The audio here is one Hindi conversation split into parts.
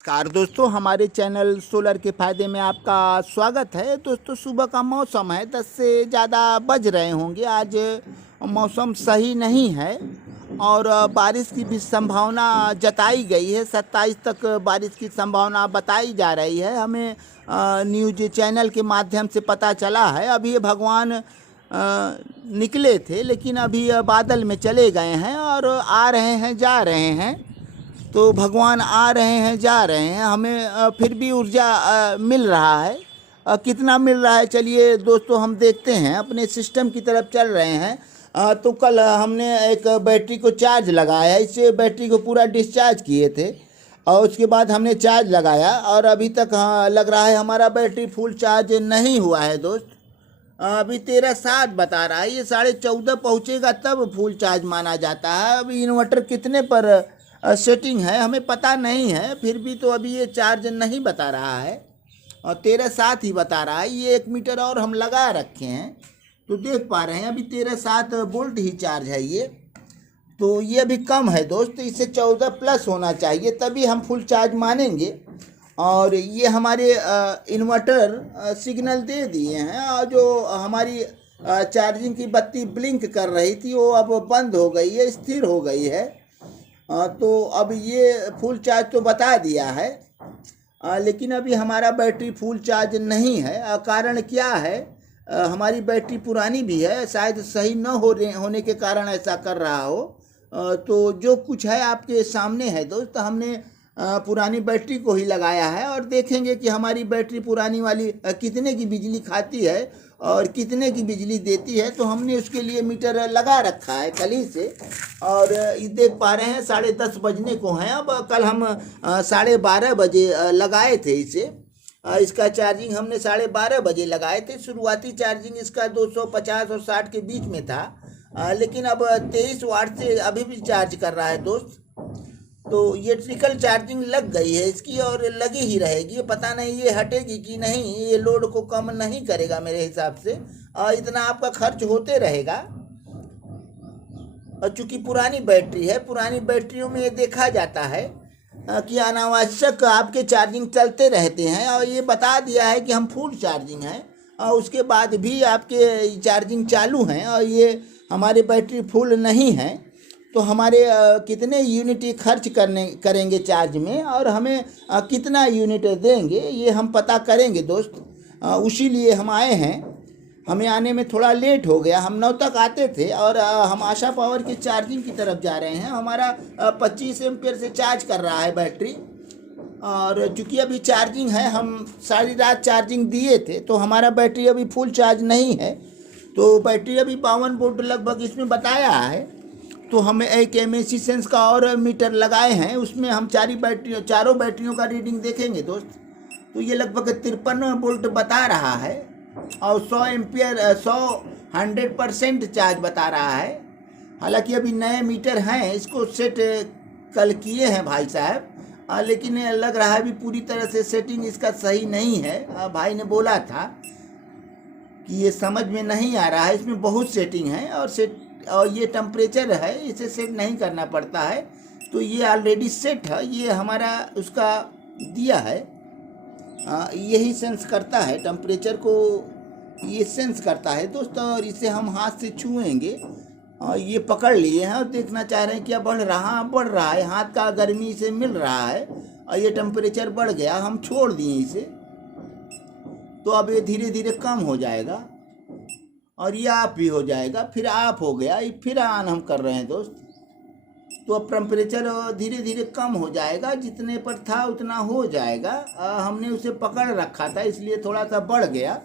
नमस्कार दोस्तों, हमारे चैनल सोलर के फ़ायदे में आपका स्वागत है। दोस्तों, सुबह का मौसम है, 10 से ज़्यादा बज रहे होंगे। आज मौसम सही नहीं है और बारिश की भी संभावना जताई गई है। 27 तक बारिश की संभावना बताई जा रही है। हमें न्यूज़ चैनल के माध्यम से पता चला है। अभी ये भगवान निकले थे, लेकिन अभी बादल में चले गए हैं और आ रहे हैं, जा रहे हैं। तो भगवान आ रहे हैं, जा रहे हैं। हमें फिर भी ऊर्जा मिल रहा है। कितना मिल रहा है, चलिए दोस्तों हम देखते हैं। अपने सिस्टम की तरफ चल रहे हैं। तो कल हमने एक बैटरी को चार्ज लगाया, इससे बैटरी को पूरा डिस्चार्ज किए थे और उसके बाद हमने चार्ज लगाया और अभी तक लग रहा है हमारा बैटरी फुल चार्ज नहीं हुआ है दोस्त। अभी 13:07 बता रहा है। ये 14:30 पहुँचेगा तब फुल चार्ज माना जाता है। अभी इन्वर्टर कितने पर सेटिंग है हमें पता नहीं है, फिर भी तो अभी ये चार्ज नहीं बता रहा है और 13:07 ही बता रहा है। ये 1 मीटर और हम लगा रखे हैं तो देख पा रहे हैं अभी 13:07 वोल्ट ही चार्ज है ये। तो ये अभी कम है दोस्त, इससे 14 प्लस होना चाहिए तभी हम फुल चार्ज मानेंगे। और ये हमारे इन्वर्टर सिग्नल दे दिए हैं और जो हमारी चार्जिंग की बत्ती ब्लिंक कर रही थी वो अब बंद हो गई है, स्थिर हो गई है। तो अब ये फुल चार्ज तो बता दिया है, लेकिन अभी हमारा बैटरी फुल चार्ज नहीं है। कारण क्या है, हमारी बैटरी पुरानी भी है, शायद सही न होने के कारण ऐसा कर रहा हो। तो जो कुछ है आपके सामने है दोस्त। हमने पुरानी बैटरी को ही लगाया है और देखेंगे कि हमारी बैटरी पुरानी वाली कितने की बिजली खाती है और कितने की बिजली देती है। तो हमने उसके लिए मीटर लगा रखा है कल ही से और ये देख पा रहे हैं 10:30 बजने को हैं। अब कल हम 12:30 बजे लगाए थे इसे। इसका चार्जिंग हमने 12:30 बजे लगाए थे। शुरुआती चार्जिंग इसका 250 और 60 के बीच में था, लेकिन अब 23 वाट से अभी भी चार्ज कर रहा है दोस्त। तो ये ट्रिकल चार्जिंग लग गई है इसकी और लगी ही रहेगी। पता नहीं ये हटेगी कि नहीं, ये लोड को कम नहीं करेगा मेरे हिसाब से। इतना आपका खर्च होते रहेगा। और चूँकि पुरानी बैटरी है, पुरानी बैटरियों में ये देखा जाता है कि अनावश्यक आपके चार्जिंग चलते रहते हैं और ये बता दिया है कि हम फुल चार्जिंग हैं और उसके बाद भी आपके चार्जिंग चालू हैं और ये हमारी बैटरी फुल नहीं है। तो हमारे कितने यूनिट खर्च करेंगे चार्ज में और हमें कितना यूनिट देंगे ये हम पता करेंगे दोस्त। उसी लिए हम आए हैं। हमें आने में थोड़ा लेट हो गया, हम 9 तक आते थे और हम आशा पावर की चार्जिंग की तरफ जा रहे हैं। हमारा 25 एम्पियर से चार्ज कर रहा है बैटरी और चूँकि अभी चार्जिंग है, हम सारी रात चार्जिंग दिए थे तो हमारा बैटरी अभी फुल चार्ज नहीं है। तो बैटरी अभी 52 वोल्ट लगभग इसमें बताया है। तो हमें एक एमएसी सेंस का और मीटर लगाए हैं, उसमें हम चारों बैटरियों का रीडिंग देखेंगे दोस्त। तो ये लगभग 53 वोल्ट बता रहा है और 100 एम्पियर 100% चार्ज बता रहा है। हालांकि अभी नए मीटर हैं, इसको सेट कल किए हैं भाई साहब, लेकिन लग रहा है अभी पूरी तरह से सेटिंग इसका सही नहीं है। भाई ने बोला था कि ये समझ में नहीं आ रहा है, इसमें बहुत सेटिंग है और ये टेम्परेचर है, इसे सेट नहीं करना पड़ता है। तो ये ऑलरेडी सेट है, ये हमारा उसका दिया है। यही सेंस करता है टेम्परेचर को, ये सेंस करता है दोस्तों। और इसे हम हाथ से छुएंगे और ये पकड़ लिए हैं और देखना चाह रहे हैं क्या बढ़ रहा है। हाथ का गर्मी से मिल रहा है और ये टेम्परेचर बढ़ गया, हम छोड़ दिए इसे। तो अब ये धीरे धीरे कम हो जाएगा और ये ऑफ भी हो जाएगा, फिर ऑफ हो गया, फिर ऑन हम कर रहे हैं दोस्त। तो अब टेम्परेचर धीरे धीरे कम हो जाएगा, जितने पर था उतना हो जाएगा। हमने उसे पकड़ रखा था इसलिए थोड़ा सा बढ़ गया।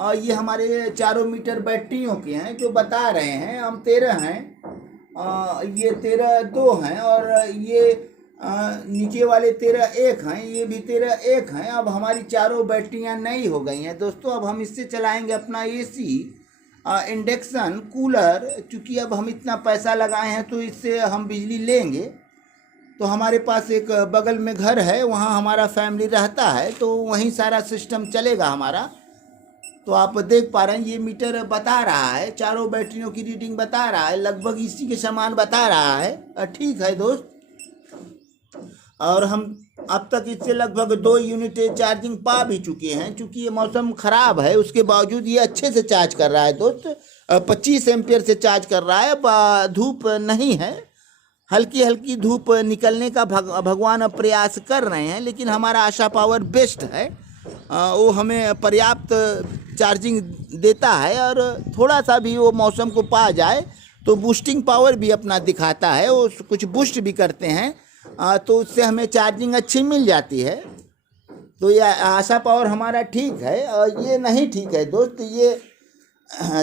और ये हमारे चारों मीटर बैटरियों के हैं जो बता रहे हैं। हम 13 हैं, ये 13-2 हैं और ये नीचे वाले 13-1 हैं, ये भी 13-1 हैं। अब हमारी चारों बैटरियां नई हो गई हैं दोस्तों। अब हम इससे चलाएंगे अपना एसी, इंडक्शन कूलर। चूँकि अब हम इतना पैसा लगाए हैं तो इससे हम बिजली लेंगे। तो हमारे पास एक बगल में घर है, वहाँ हमारा फैमिली रहता है, तो वहीं सारा सिस्टम चलेगा हमारा। तो आप देख पा रहे हैं ये मीटर बता रहा है, चारों बैटरियों की रीडिंग बता रहा है, लगभग इसी के समान बता रहा है। ठीक है दोस्त। और हम अब तक इससे लगभग 2 यूनिट चार्जिंग पा भी चुके हैं। चूँकि ये मौसम ख़राब है उसके बावजूद ये अच्छे से चार्ज कर रहा है दोस्त। 25 एम्पियर से चार्ज कर रहा है। धूप नहीं है, हल्की हल्की धूप निकलने का भगवान अब प्रयास कर रहे हैं, लेकिन हमारा आशा पावर बेस्ट है। वो हमें पर्याप्त चार्जिंग देता है, और थोड़ा सा भी वो मौसम को पा जाए तो बूस्टिंग पावर भी अपना दिखाता है। वो कुछ बूस्ट भी करते हैं, तो उससे हमें चार्जिंग अच्छी मिल जाती है। तो ये आशा पावर हमारा ठीक है, और ये नहीं ठीक है दोस्त। ये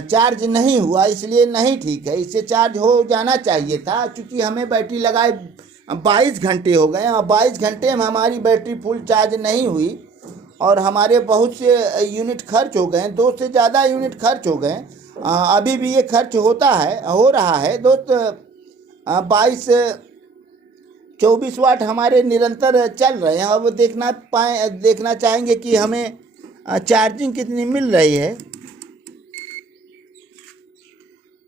चार्ज नहीं हुआ इसलिए नहीं ठीक है, इससे चार्ज हो जाना चाहिए था। क्योंकि हमें बैटरी लगाए 22 घंटे हो गए, और 22 घंटे में हमारी बैटरी फुल चार्ज नहीं हुई, और हमारे बहुत से यूनिट खर्च हो गए, 2 से ज़्यादा यूनिट खर्च हो गए। अभी भी ये खर्च हो रहा है दोस्त। 24 वाट हमारे निरंतर चल रहे हैं। अब देखना चाहेंगे कि हमें चार्जिंग कितनी मिल रही है।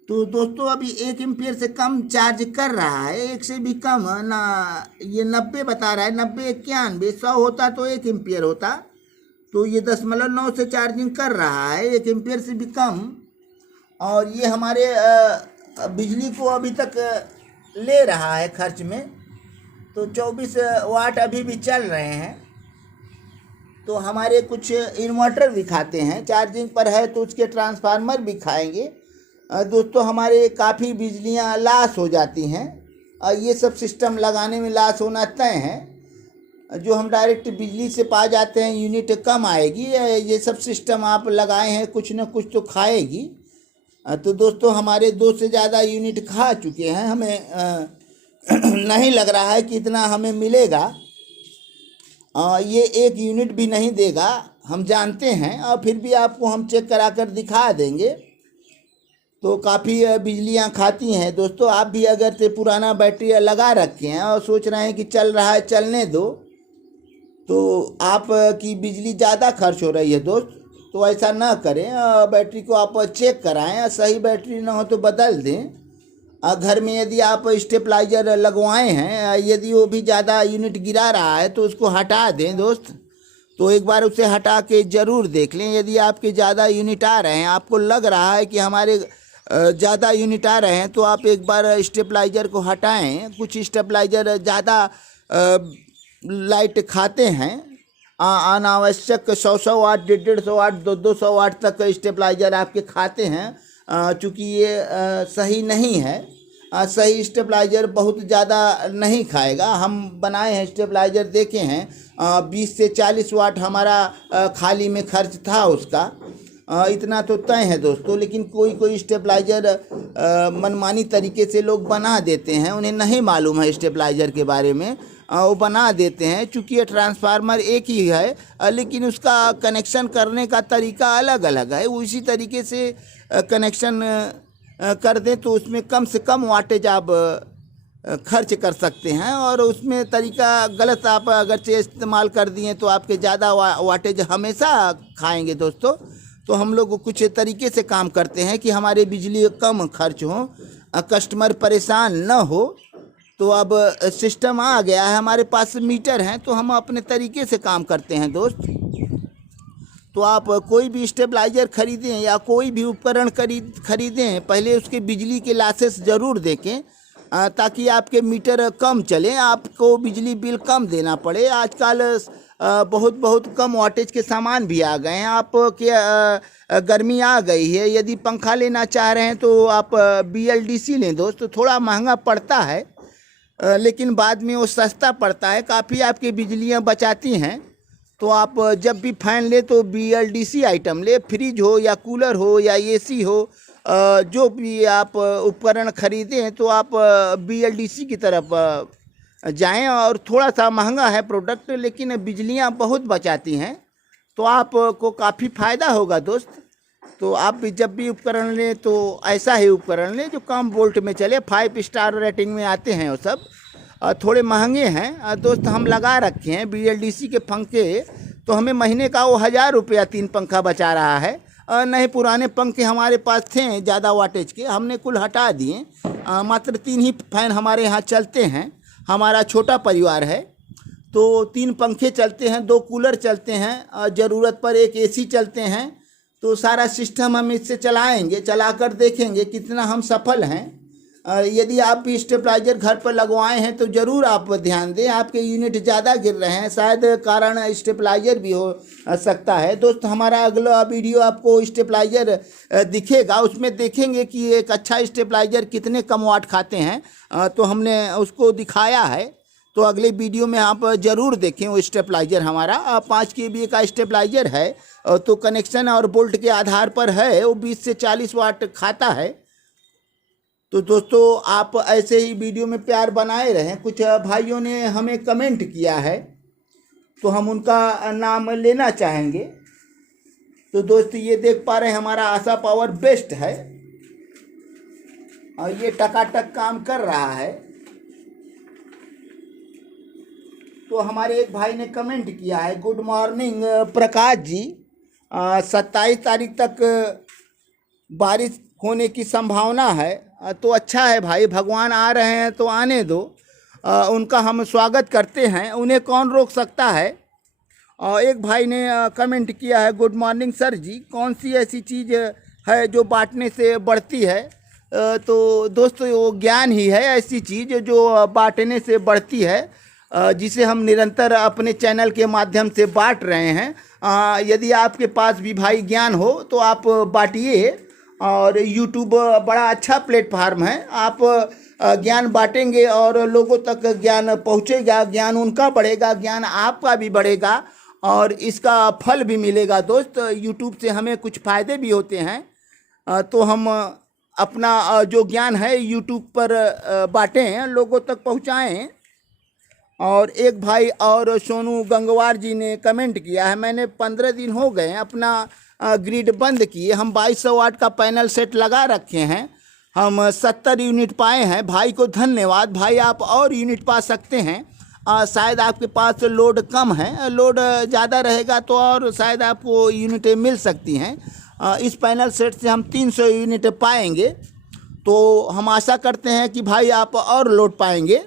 तो दोस्तों अभी 1 एम्पियर से कम चार्ज कर रहा है, 1 से भी कम ना। ये 90 बता रहा है, 90, 91, 100 होता तो 1 एम्पियर होता। तो ये 0.9 से चार्जिंग कर रहा है, 1 एम्पियर से भी कम। और ये हमारे बिजली को अभी तक ले रहा है खर्च में। तो 24 वाट अभी भी चल रहे हैं। तो हमारे कुछ इन्वर्टर भी खाते हैं, चार्जिंग पर है तो उसके ट्रांसफार्मर भी खाएंगे। दोस्तों हमारे काफ़ी बिजलियां लॉस हो जाती हैं, ये सब सिस्टम लगाने में लॉस होना तय है। जो हम डायरेक्ट बिजली से पा जाते हैं यूनिट कम आएगी, ये सब सिस्टम आप लगाए हैं कुछ न कुछ तो खाएगी। तो दोस्तों हमारे 2 से ज़्यादा यूनिट खा चुके हैं। हमें नहीं लग रहा है कि इतना हमें मिलेगा। ये 1 यूनिट भी नहीं देगा, हम जानते हैं, और फिर भी आपको हम चेक करा कर दिखा देंगे। तो काफ़ी बिजलियां खाती हैं दोस्तों। आप भी अगर से पुराना बैटरी लगा रखे हैं और सोच रहे हैं कि चल रहा है चलने दो, तो आप की बिजली ज़्यादा खर्च हो रही है दोस्त, तो ऐसा ना करें। बैटरी को आप चेक कराएं, सही बैटरी ना हो तो बदल दें। घर में यदि आप स्टेबलाइजर लगवाए हैं, यदि वो भी ज़्यादा यूनिट गिरा रहा है तो उसको हटा दें दोस्त। तो एक बार उसे हटा के ज़रूर देख लें। यदि आपके ज़्यादा यूनिट आ रहे हैं, आपको लग रहा है कि हमारे ज़्यादा यूनिट आ रहे हैं, तो आप एक बार स्टेबलाइजर को हटाएं। कुछ स्टेबलाइजर ज़्यादा लाइट खाते हैं, अनावश्यक 100 वाट, 150 वाट, 200 वाट तक स्टेबलाइजर आपके खाते हैं। चूँकि ये सही नहीं है। सही स्टेबलाइजर बहुत ज़्यादा नहीं खाएगा। हम बनाए हैं स्टेबलाइजर, देखे हैं, 20 से 40 वाट हमारा खाली में खर्च था उसका। इतना तो तय है दोस्तों। लेकिन कोई स्टेबलाइजर मनमानी तरीके से लोग बना देते हैं, उन्हें नहीं मालूम है स्टेबलाइजर के बारे में, वो बना देते हैं। चूँकि ये ट्रांसफार्मर एक ही है, लेकिन उसका कनेक्शन करने का तरीका अलग अलग है। उसी तरीके से कनेक्शन कर दें तो उसमें कम से कम वाटेज आप खर्च कर सकते हैं, और उसमें तरीका गलत आप अगर से इस्तेमाल कर दिए तो आपके ज़्यादा वाटेज हमेशा खाएंगे दोस्तों। तो हम लोग कुछ तरीके से काम करते हैं कि हमारे बिजली कम खर्च हो, कस्टमर परेशान न हो। तो अब सिस्टम आ गया है, हमारे पास मीटर हैं, तो हम अपने तरीके से काम करते हैं दोस्त। तो आप कोई भी स्टेबलाइजर खरीदें या कोई भी उपकरण खरीदें, पहले उसके बिजली के लासेस ज़रूर देखें, ताकि आपके मीटर कम चले, आपको बिजली बिल कम देना पड़े। आजकल बहुत कम वाटेज के सामान भी आ गए हैं। आप के गर्मी आ गई है, यदि पंखा लेना चाह रहे हैं तो आप BLDC लें दोस्त। थोड़ा महंगा पड़ता है, लेकिन बाद में वो सस्ता पड़ता है, काफ़ी आपकी बिजलियाँ बचाती हैं। तो आप जब भी फ़ैन ले तो BLDC आइटम ले, फ्रिज हो या कूलर हो या AC हो, जो भी आप उपकरण खरीदें तो आप BLDC की तरफ जाएं। और थोड़ा सा महंगा है प्रोडक्ट, लेकिन बिजलियां बहुत बचाती हैं, तो आपको काफ़ी फ़ायदा होगा दोस्त। तो आप भी जब भी उपकरण लें तो ऐसा ही उपकरण लें जो कम वोल्ट में चले। 5 स्टार रेटिंग में आते हैं वो सब, थोड़े महंगे हैं दोस्त। हम लगा रखे हैं BLDC के पंखे, तो हमें महीने का वो 1000 रुपया 3 पंखा बचा रहा है। नहीं, पुराने पंखे हमारे पास थे ज़्यादा वाटेज के, हमने कुल हटा दिए। मात्र 3 ही फैन हमारे यहाँ चलते हैं, हमारा छोटा परिवार है। तो 3 पंखे चलते हैं, 2 कूलर चलते हैं और ज़रूरत पर एक एसी चलते हैं। तो सारा सिस्टम हम इससे चलाएंगे, चलाकर देखेंगे कितना हम सफल हैं। यदि आप भी स्टेबलाइजर घर पर लगवाए हैं तो ज़रूर आप ध्यान दें, आपके यूनिट ज़्यादा गिर रहे हैं, शायद कारण स्टेबलाइजर भी हो सकता है। दोस्त, हमारा अगला वीडियो आपको स्टेबलाइजर दिखेगा, उसमें देखेंगे कि एक अच्छा स्टेबलाइजर कितने कम वाट खाते हैं। तो हमने उसको दिखाया है, तो अगले वीडियो में आप ज़रूर देखें वो स्टेबलाइजर हमारा। 5 kVA का स्टेबलाइजर है, तो कनेक्शन और बोल्ट के आधार पर है, वो 20 से 40 वाट खाता है। तो दोस्तों, आप ऐसे ही वीडियो में प्यार बनाए रहें। कुछ भाइयों ने हमें कमेंट किया है, तो हम उनका नाम लेना चाहेंगे। तो दोस्त, ये देख पा रहे हैं हमारा आशा पावर बेस्ट है और ये टकाटक काम कर रहा है। तो हमारे एक भाई ने कमेंट किया है, गुड मॉर्निंग प्रकाश जी, 27 तारीख तक बारिश होने की संभावना है। तो अच्छा है भाई, भगवान आ रहे हैं तो आने दो, उनका हम स्वागत करते हैं, उन्हें कौन रोक सकता है। एक भाई ने कमेंट किया है, गुड मॉर्निंग सर जी, कौन सी ऐसी चीज़ है जो बांटने से बढ़ती है। तो दोस्तों, वो ज्ञान ही है ऐसी चीज़ जो बांटने से बढ़ती है, जिसे हम निरंतर अपने चैनल के माध्यम से बांट रहे हैं। यदि आपके पास भी भाई ज्ञान हो तो आप बांटिए, और YouTube बड़ा अच्छा प्लेटफार्म है। आप ज्ञान बांटेंगे और लोगों तक ज्ञान पहुंचेगा, ज्ञान उनका बढ़ेगा, ज्ञान आपका भी बढ़ेगा और इसका फल भी मिलेगा। दोस्त, YouTube से हमें कुछ फ़ायदे भी होते हैं। तो हम अपना जो ज्ञान है YouTube पर बांटें, लोगों तक पहुंचाएं। और एक भाई और सोनू गंगवार जी ने कमेंट किया है, मैंने 15 दिन हो गए अपना ग्रिड बंद किए, हम 2200 वाट का पैनल सेट लगा रखे हैं, हम 70 यूनिट पाए हैं। भाई को धन्यवाद। भाई, आप और यूनिट पा सकते हैं। शायद आपके पास लोड कम है, लोड ज़्यादा रहेगा तो और शायद आपको यूनिटें मिल सकती हैं। इस पैनल सेट से हम 300 यूनिट पाएंगे, तो हम आशा करते हैं कि भाई आप और लोड पाएंगे।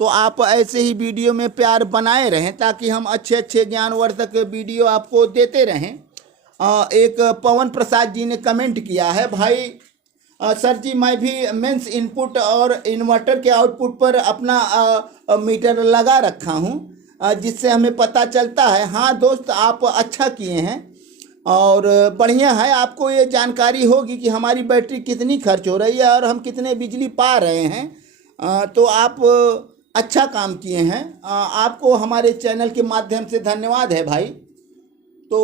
तो आप ऐसे ही वीडियो में प्यार बनाए रहें ताकि हम अच्छे अच्छे ज्ञानवर्धक वीडियो आपको देते रहें। एक पवन प्रसाद जी ने कमेंट किया है, भाई सर जी, मैं भी मेंस इनपुट और इन्वर्टर के आउटपुट पर अपना मीटर लगा रखा हूं, जिससे हमें पता चलता है। हाँ दोस्त, आप अच्छा किए हैं और बढ़िया है, आपको ये जानकारी होगी कि हमारी बैटरी कितनी खर्च हो रही है और हम कितने बिजली पा रहे हैं। तो आप अच्छा काम किए हैं। आपको हमारे चैनल के माध्यम से धन्यवाद है भाई। तो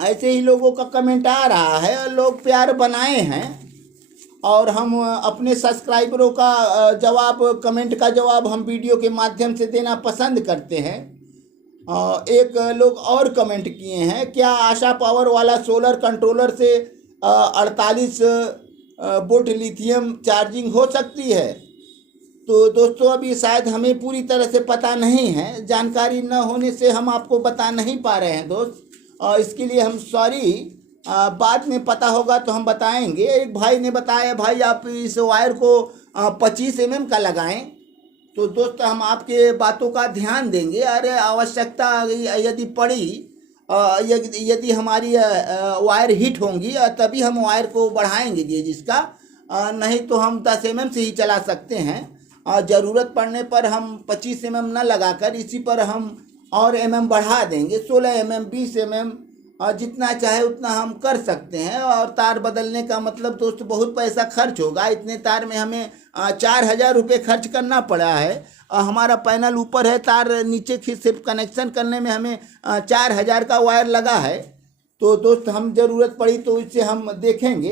ऐसे ही लोगों का कमेंट आ रहा है, लोग प्यार बनाए हैं और हम अपने सब्सक्राइबरों का जवाब, कमेंट का जवाब हम वीडियो के माध्यम से देना पसंद करते हैं। एक लोग और कमेंट किए हैं, क्या आशा पावर वाला सोलर कंट्रोलर से 48 वोल्ट लिथियम चार्जिंग हो सकती है। तो दोस्तों, अभी शायद हमें पूरी तरह से पता नहीं है, जानकारी न होने से हम आपको बता नहीं पा रहे हैं दोस्त, और इसके लिए हम सॉरी। बाद में पता होगा तो हम बताएंगे। एक भाई ने बताया, भाई आप इस वायर को 25 mm का लगाएं। तो दोस्त, हम आपके बातों का ध्यान देंगे। अरे आवश्यकता यदि पड़ी, यदि हमारी वायर हिट होंगी तभी हम वायर को बढ़ाएंगे गेज इसका, नहीं तो हम 10 mm से ही चला सकते हैं। ज़रूरत पड़ने पर हम 25 mm न लगाकर इसी पर हम और mm बढ़ा देंगे, 16 mm 20 mm, जितना चाहे उतना हम कर सकते हैं। और तार बदलने का मतलब दोस्त बहुत पैसा खर्च होगा। इतने तार में हमें 4000 रुपये खर्च करना पड़ा है। हमारा पैनल ऊपर है, तार नीचे सिर्फ कनेक्शन करने में हमें 4000 का वायर लगा है। तो दोस्त, हम ज़रूरत पड़ी तो इससे हम देखेंगे।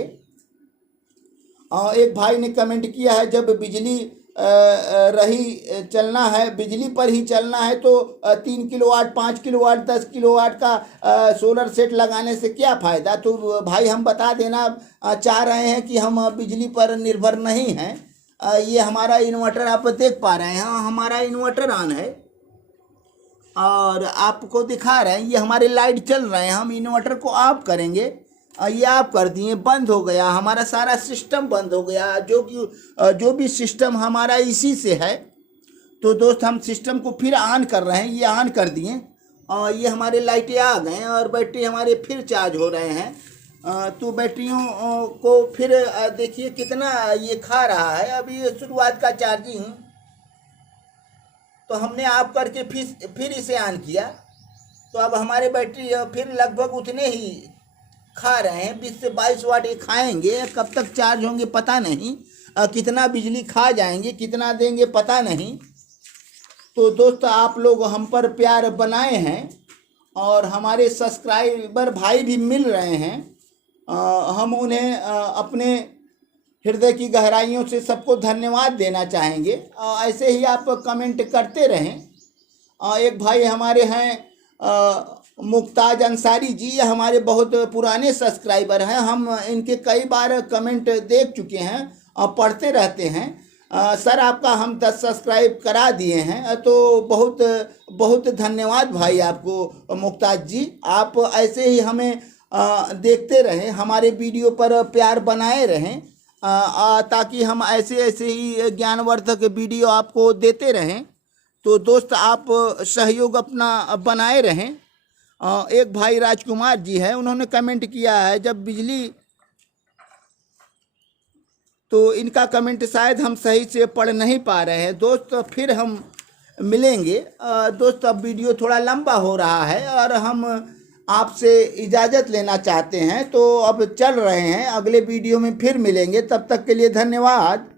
एक भाई ने कमेंट किया है, जब बिजली रही चलना है, बिजली पर ही चलना है तो 3 किलोवाट 5 किलोवाट 10 किलोवाट का सोलर सेट लगाने से क्या फ़ायदा। तो भाई, हम बता देना चाह रहे हैं कि हम बिजली पर निर्भर नहीं हैं। ये हमारा इन्वर्टर आप देख पा रहे हैं, हमारा इन्वर्टर ऑन है और आपको दिखा रहे हैं, ये हमारे लाइट चल रहे हैं। हम इन्वर्टर को ऑफ करेंगे, ये आप कर दिए, बंद हो गया, हमारा सारा सिस्टम बंद हो गया। जो भी सिस्टम हमारा इसी से है। तो दोस्त हम सिस्टम को फिर ऑन कर रहे हैं, ये ऑन कर दिए और ये हमारे लाइटें आ गए और बैटरी हमारे फिर चार्ज हो रहे हैं। तो बैटरियों को फिर देखिए कितना ये खा रहा है। अभी ये शुरुआत का चार्जिंग, तो हमने ऑफ करके फिर इसे ऑन किया, तो अब हमारे बैटरी फिर लगभग उतने ही खा रहे हैं, 20 से 22 वाट ये खाएंगे। कब तक चार्ज होंगे पता नहीं, कितना बिजली खा जाएंगे, कितना देंगे पता नहीं। तो दोस्त आप लोग हम पर प्यार बनाए हैं और हमारे सब्सक्राइबर भाई भी मिल रहे हैं। हम उन्हें अपने हृदय की गहराइयों से सबको धन्यवाद देना चाहेंगे। ऐसे ही आप कमेंट करते रहें। एक भाई हमारे हैं मुक्ताज अंसारी जी, ये हमारे बहुत पुराने सब्सक्राइबर हैं। हम इनके कई बार कमेंट देख चुके हैं और पढ़ते रहते हैं। सर आपका हम 10 सब्सक्राइब करा दिए हैं, तो बहुत बहुत धन्यवाद भाई आपको मुक्ताज जी। आप ऐसे ही हमें देखते रहें, हमारे वीडियो पर प्यार बनाए रहें, ताकि हम ऐसे ऐसे ही ज्ञानवर्धक वीडियो आपको देते रहें। तो दोस्त आप सहयोग अपना बनाए रहें। एक भाई राजकुमार जी है, उन्होंने कमेंट किया है जब बिजली, तो इनका कमेंट शायद हम सही से पढ़ नहीं पा रहे हैं दोस्त, फिर हम मिलेंगे। दोस्त अब वीडियो थोड़ा लंबा हो रहा है और हम आपसे इजाज़त लेना चाहते हैं, तो अब चल रहे हैं। अगले वीडियो में फिर मिलेंगे, तब तक के लिए धन्यवाद।